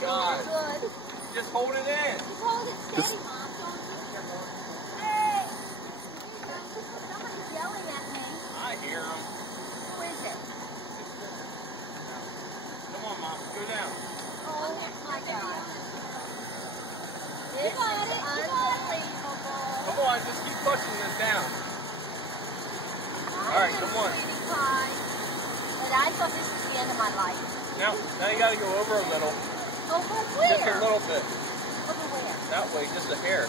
God. Good. Just hold it in. Just hold it steady, Mom. Don't get Hey! Somebody's yelling at me. I hear him. Who is it? Come on, Mom. Go down. Oh, my God. This is unbelievable. Come on, just keep pushing this down. All right, come on. But I thought this was the end of my life. Now you got to go over a little. Over where? Just a little bit. Over where? That way, just a hair.